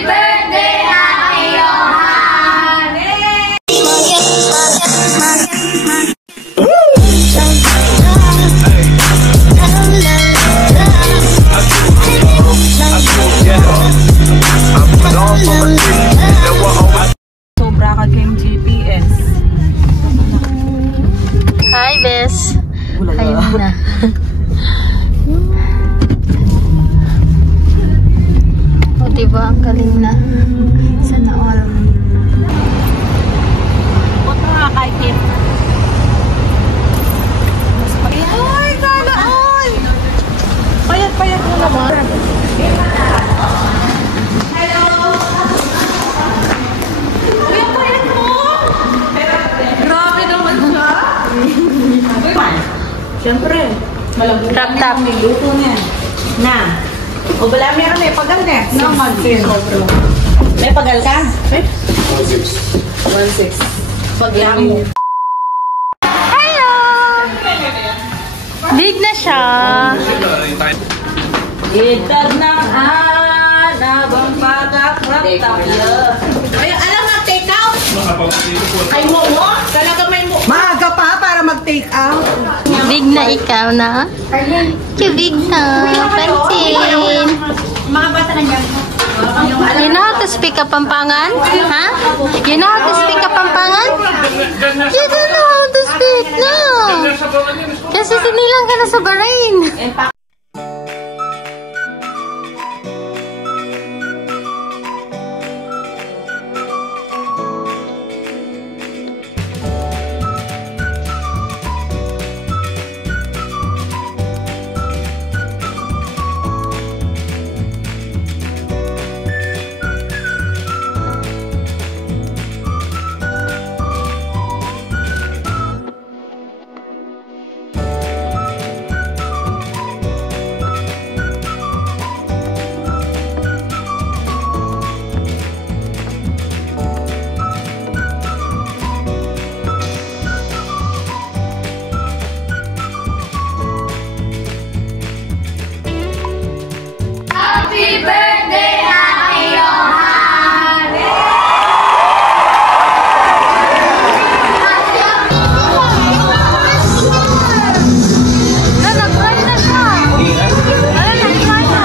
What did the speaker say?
birthday, Ate Johan! Sobra ka kayong GPS. Hi, Bes. Ayun na. O, diba? Ang galing na. Sana all. Punta nga kay Kit. Ay, sana all! Payat-payat mo naman. Siyempre, malambot Tap-tap. may luto niya. Na. O bala meron may pagal na. No, may pagal ka? 1.6. 1.6. Pagal mo. Hello! Big na siya. Itag ng anabang pagkakrap-tapya. Ay, alam na, take out? Ay, mo? Talaga may mo. Maaga pa para mag-take out. Big na ikaw na. Big na. Pansin. Mga bata na dyan. You know how to speak Kapampangan? Ha? You know how to speak Kapampangan? You don't know how to speak, no. Kasi sinilang ka na sa Bahrain. Happy birthday, Ate Johan! Nag-try na siya. Nag-try na.